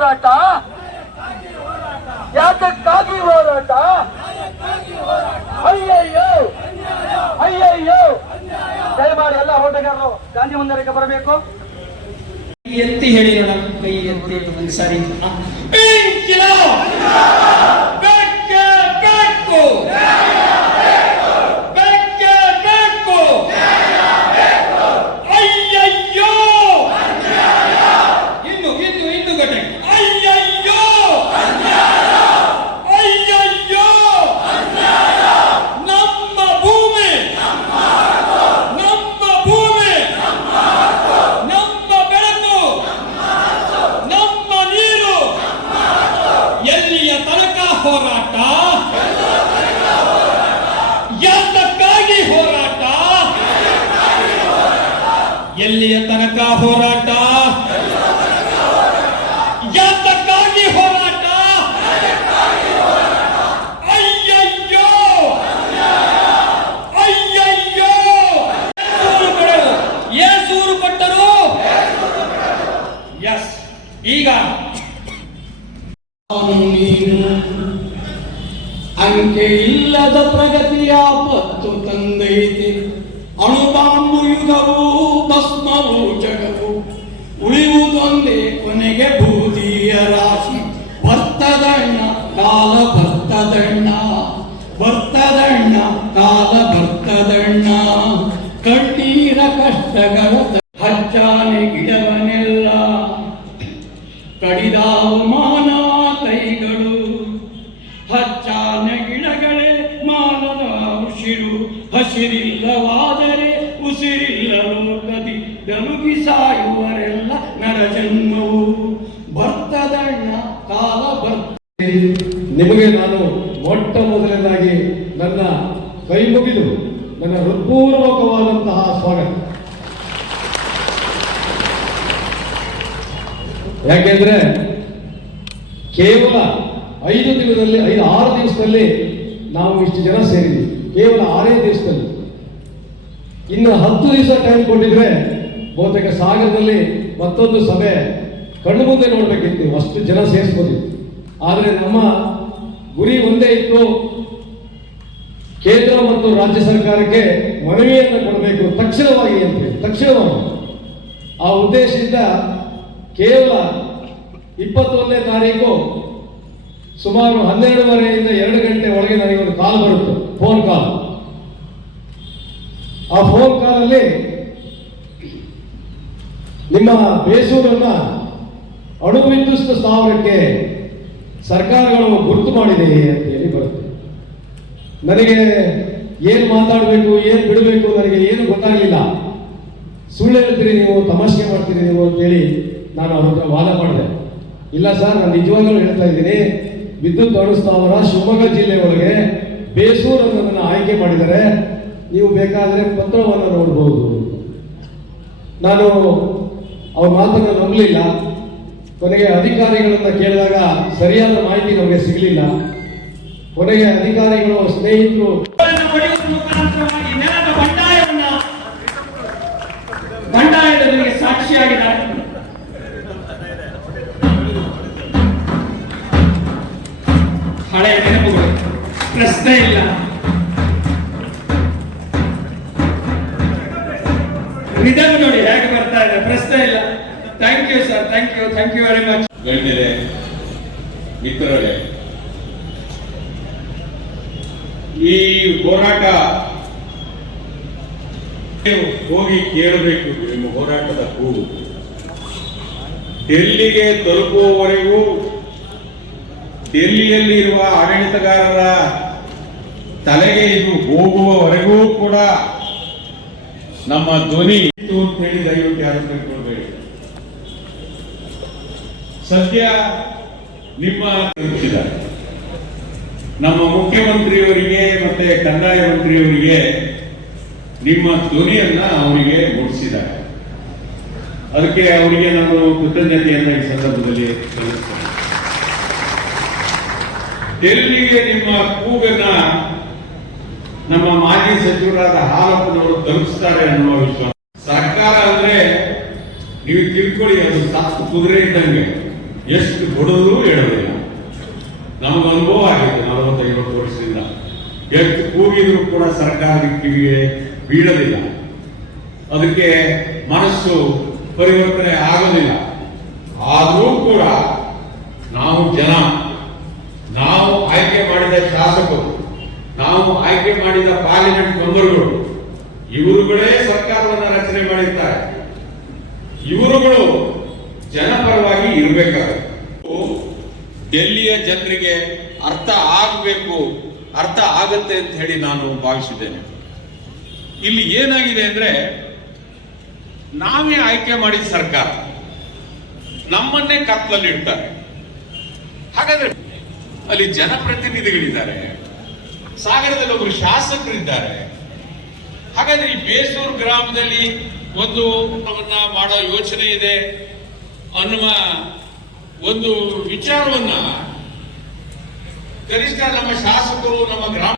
ಹೋರಾಟ? ಯಾತಕ್ಕಾಗಿ ಹೋರಾಟ? ಅಯ್ಯಯ್ಯೋ ಅಯ್ಯಯ್ಯೋ. ದಯಮಾಡಿ ಎಲ್ಲ ಹೋರಾಟಗಾರರು ಗಾಂಧಿ ಮಂದಿರಕ್ಕೆ ಬರಬೇಕು. ಎತ್ತಿ ಹೇಳಿ ನೋಡ, ಕೈ ಎತ್ತಿ ಒಂದ್ಸಾರಿ. ಅಯ್ಯಯ್ಯೋ ಇನ್ನು ಇನ್ನು ಇನ್ನು ಘಟನೆ. ಅಯ್ಯಯ್ಯೋ ಅಯ್ಯಯ್ಯೋ. ನಮ್ಮ ಭೂಮಿ, ನಮ್ಮ ಭೂಮಿ, ನಮ್ಮ ಬೆಳಕು, ನಮ್ಮ ನೀರು, ಎಲ್ಲಿಯ ತನಕ ಹೋರಾಟ? ಯಾತಕ್ಕಾಗಿ ಹೋರಾಟ? ಎಲ್ಲಿಯ ತನಕ ಹೋರಾಟ? ಯಾತಕ್ಕಾಗಿ ಹೋರಾಟ? ಅಯ್ಯಯ್ಯೋ ಅಯ್ಯಯ್ಯೋ. ಏಸೂರು ಕೊಟ್ಟರು. ಎಸ್, ಈಗ ನೀನು ಅಂಕೆ ಇಲ್ಲದ ಪ್ರಗತಿಯ ಪತ್ತು ತಂದೈತೆ. ಅಣುಬಾಂಬು ಯುಗವು, ಭಸ್ಮವು ಜಗವು, ಉಳಿಯುವುದೊಂದೇ ಕೊನೆಗೆ ಬೂದಿಯ ರಾಶಿ. ಬರ್ತದಣ್ಣ ಕಾಲ ಬರ್ತದಣ್ಣ, ಬರ್ತದಣ್ಣ ಕಾಲ ಬರ್ತದಣ್ಣ. ಕಣ್ಣೀರ ಕಷ್ಟಗಳ ಹಚ್ಚಾನೆ ಗಿಡವನೆಲ್ಲ ಕಡಿದಾವು ಮಾನವ ಕೈಗಳು. ಹಚ್ಚಾನ ಗಿಡಗಳೇ ಮಾನವ ಉಸಿರು. ಹಸಿರಿಲ್ಲವಾದರೆ ಉಸಿರಿಲ್ಲ ಲೋಕದಿ. ದನುಗಿ ಸಾಯುವರೆಲ್ಲ ನರಜನ್ಮವು. ಬರ್ತದಣ್ಣ ಕಾಲ ಬರ್ತದೆ. ನಿಮಗೆ ನಾನು ಮೊಟ್ಟ ಮೊದಲನೇದಾಗಿ ನನ್ನ ಕೈ ಮುಗಿದು ನನ್ನ ಹೃತ್ಪೂರ್ವಕವಾದಂತಹ ಸ್ವಾಗತ. ಯಾಕೆಂದ್ರೆ ಕೇವಲ 5 ದಿನದಲ್ಲಿ 5-6 ದಿವಸದಲ್ಲಿ ನಾವು ಇಷ್ಟು ಜನ ಸೇರಿದ್ವಿ. ಕೇವಲ 6 ದಿವಸದಲ್ಲಿ. ಇನ್ನು 10 ದಿವಸ ಟೈಮ್ ಕೊಟ್ಟಿದ್ರೆ ಬಹುತೇಕ ಸಾಗರದಲ್ಲಿ ಮತ್ತೊಂದು ಸಭೆ ಕಣ್ಣು ಮುಂದೆ ನೋಡ್ಬೇಕಿತ್ತು, ಅಷ್ಟು ಜನ ಸೇರಿಸ್ಬೋದಿತ್ತು. ಆದರೆ ನಮ್ಮ ಗುರಿ ಒಂದೇ ಇತ್ತು, ಕೇಂದ್ರ ಮತ್ತು ರಾಜ್ಯ ಸರ್ಕಾರಕ್ಕೆ ಮನವಿಯನ್ನು ಕೊಡಬೇಕು ತಕ್ಷಣವಾಗಿ ಅಂತ ಹೇಳಿ. ತಕ್ಷಣವಾಗಿ ಆ ಉದ್ದೇಶದಿಂದ ಕೇವಲ 21ನೇ ತಾರೀಕು ಸುಮಾರು 12:30ಯಿಂದ 2 ಗಂಟೆ ಒಳಗೆ ನನಗೆ ಒಂದು ಕಾಲ್ ಬರುತ್ತೆ, ಫೋನ್ ಕಾಲ್. ಆ ಫೋನ್ ಕಾಲಲ್ಲಿ ನಿಮ್ಮ ಬೇಸೂರನ್ನ ಅಣು ವಿದ್ಯುತ್ ಸ್ಥಾವರಕ್ಕೆ ಸರ್ಕಾರಗಳು ಗುರುತು ಮಾಡಿದೆ ಅಂತ ಹೇಳಿ ಬರುತ್ತೆ. ನನಗೆ ಏನು ಮಾತಾಡಬೇಕು, ಏನು ಬಿಡಬೇಕು ನನಗೆ ಏನು ಗೊತ್ತಾಗಲಿಲ್ಲ. ಸುಳ್ಳು ಹೇಳ್ತೀರಿ ನೀವು, ತಮಾಷೆ ಮಾಡ್ತೀರಿ ನೀವು ಅಂತೇಳಿ ನಾನು ಅವ್ರ ಹತ್ರ ವಾದ ಮಾಡಿದೆ. ಇಲ್ಲ ಸರ್, ನಾನು ನಿಜವಾಗ್ಲೂ ಹೇಳ್ತಾ ಇದ್ದೀನಿ, ವಿದ್ಯುತ್ ಅಣು ಸ್ಥಾವರ ಶಿವಮೊಗ್ಗ ಜಿಲ್ಲೆ ಒಳಗೆ ಬೇಸೂರು ಅನ್ನೋದನ್ನು ಆಯ್ಕೆ ಮಾಡಿದರೆ ನೀವು ಬೇಕಾದರೆ ಪತ್ರವನ್ನು ನೋಡಬಹುದು. ನಾನು ಅವ್ರ ಮಾತನ್ನು ನಂಬಲಿಲ್ಲ. ಕೊನೆಗೆ ಅಧಿಕಾರಿಗಳನ್ನ ಕೇಳಿದಾಗ ಸರಿಯಾದ ಮಾಹಿತಿ ನಮಗೆ ಸಿಗಲಿಲ್ಲ. ಕೊನೆಗೆ ಅಧಿಕಾರಿಗಳು ಸ್ನೇಹಿತರು ಬಂಡಾಯದವರಿಗೆ ಸಾಕ್ಷಿಯಾಗಿದ್ದಾರೆ. ಹಳೆಯ ನೆನಪುಗಳು, ಪ್ರಶ್ನೆ ಇಲ್ಲ. ನಿಧಾನ ನೋಡಿ ಹೇಗೆ ಬರ್ತಾ ಇದೆ, ಪ್ರಶ್ನೆ ಇಲ್ಲ. Thank you sir, thank you very much. ಗಣ್ಯರೇ, ಮಿತ್ರರೇ, ಈ ಹೋರಾಟ ಹೋಗಿ ಕೇಳಬೇಕು. ನಿಮ್ಮ ಹೋರಾಟದ ಕೂಗು ಡೆಲ್ಲಿಗೆ ತಲುಪುವವರೆಗೂ, ಡೆಲ್ಲಿಯಲ್ಲಿ ಇರುವ ಆಡಳಿತಗಾರರ ತಲೆಗೆ ಇದು ಹೋಗುವವರೆಗೂ ಕೂಡ ನಮ್ಮ ಧ್ವನಿ ಇತ್ತು ಅಂತ ಹೇಳಿ ದಯವಿಟ್ಟು ಯಾರು ತಿಳ್ಕೊಳ್ಬೇಡಿ. ಸದ್ಯ ನಿಮ್ಮ ನಮ್ಮ ಮುಖ್ಯಮಂತ್ರಿಯವರಿಗೆ ಮತ್ತೆ ಕಂದಾಯ ಮಂತ್ರಿಯವರಿಗೆ ನಿಮ್ಮ ಧ್ವನಿಯನ್ನ ಅವರಿಗೆ ಮುಟ್ಟಿಸಿದ್ದಾರೆ. ಅದಕ್ಕೆ ಅವರಿಗೆ ನಾನು ಕೃತಜ್ಞತೆಯನ್ನ ಈ ಸಂದರ್ಭದಲ್ಲಿ ಸಲ್ಲಿಸ್ತೇನೆ. ಡೆಲ್ಲಿಗೆ ನಿಮ್ಮ ಕೂಗನ್ನ ನಮ್ಮ ಮಾಜಿ ಸಚಿವರಾದ ಹಾಲಪ್ಪನವರು ತಲುಪಿಸ್ತಾರೆ ಅನ್ನುವ ವಿಶ್ವಾಸ. ಸರ್ಕಾರ ಅಂದ್ರೆ ನೀವು ತಿಳ್ಕೊಳ್ಳಿ, ಅದು 7 ಕುದುರೆ ಇದ್ದಂಗೆ. ಎಷ್ಟು ಹೊಡೆದರೂ ಹೇಳೋದಿಲ್ಲ. ನಮಗೆ ಅನುಭವ ಆಗಿದೆ 40-50 ವರ್ಷದಿಂದ. ಎಷ್ಟು ಕೂಗಿದ್ರು ಕೂಡ ಸರ್ಕಾರದ ಕಿವಿಗೆ ಬೀಳಲಿಲ್ಲ. ಅದಕ್ಕೆ ಮನಸ್ಸು ಪರಿವರ್ತನೆ ಆಗೋದಿಲ್ಲ. ಆದರೂ ಕೂಡ ನಾವು ಜನ, ನಾವು ಆಯ್ಕೆ ಮಾಡಿದ ಶಾಸಕರು, ನಾವು ಆಯ್ಕೆ ಮಾಡಿದ ಪಾರ್ಲಿಮೆಂಟ್ ಮೆಂಬರ್ಗಳು, ಇವರುಗಳೇ ಸರ್ಕಾರವನ್ನು ರಚನೆ ಮಾಡಿರ್ತಾರೆ. ಇವರುಗಳು ಜನಪರವಾಗಿ ಇರಬೇಕಾಗುತ್ತೆ. ಡೆಲ್ಲಿಯ ಜನರಿಗೆ ಅರ್ಥ ಆಗಬೇಕು, ಅರ್ಥ ಆಗುತ್ತೆ ಅಂತ ಹೇಳಿ ನಾನು ಭಾವಿಸಿದ್ದೇನೆ. ಇಲ್ಲಿ ಏನಾಗಿದೆ ಅಂದ್ರೆ, ನಾವೇ ಆಯ್ಕೆ ಮಾಡಿದ ಸರ್ಕಾರ ನಮ್ಮನ್ನೇ ಕತ್ತಲಲ್ಲಿ ಇಡ್ತಾರೆ. ಹಾಗಾದ್ರೆ ಅಲ್ಲಿ ಜನಪ್ರತಿನಿಧಿಗಳಿದ್ದಾರೆ, ಸಾಗರದಲ್ಲಿ ಒಬ್ಬರು ಶಾಸಕರಿದ್ದಾರೆ. ಹಾಗಾದ್ರೆ ಈ ಬೇಸೂರು ಗ್ರಾಮದಲ್ಲಿ ಒಂದು ಮಾಡೋ ಯೋಚನೆ ಇದೆ ಅನ್ನುವ ಒಂದು ವಿಚಾರವನ್ನ ಕನಿಷ್ಠ ನಮ್ಮ ಶಾಸಕರು, ನಮ್ಮ ಗ್ರಾಮ